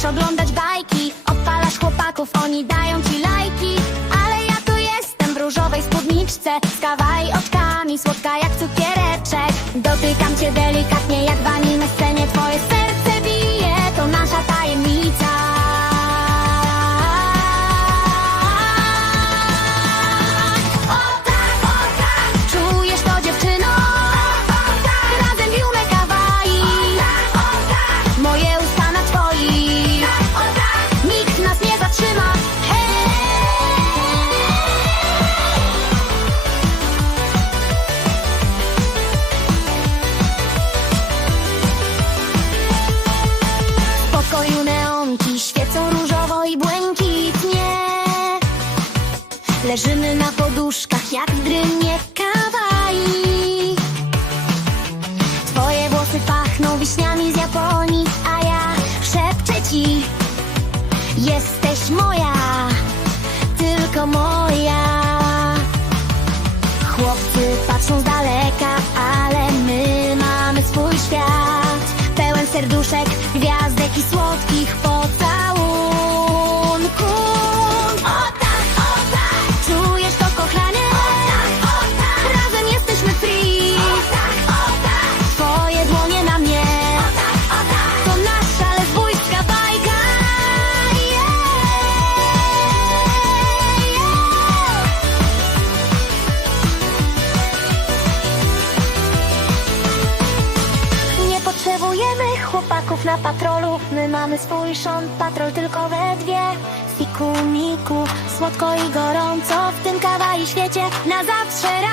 Lubisz oglądać bajki, odpalasz chłopaków, oni dają ci lajki. Ale ja tu jestem w różowej spódniczce. Z kawa i oczkami, słodka jak cukiereczek. Dotykam cię delikatnie jak w Leżymy na poduszkach jak w drynie kawaii Twoje włosy pachną wiśniami z Japonii A ja szepczę ci Jesteś moja, tylko moja. Chłopcy patrzą z daleka, ale my mamy swój świat. Pełen serduszek, gwiazdek i słodkich pocałunków na patrolu. My mamy swój szon, patrol tylko we dwie. Siku, miku, słodko i gorąco W tym kawa i świecie. Na zawsze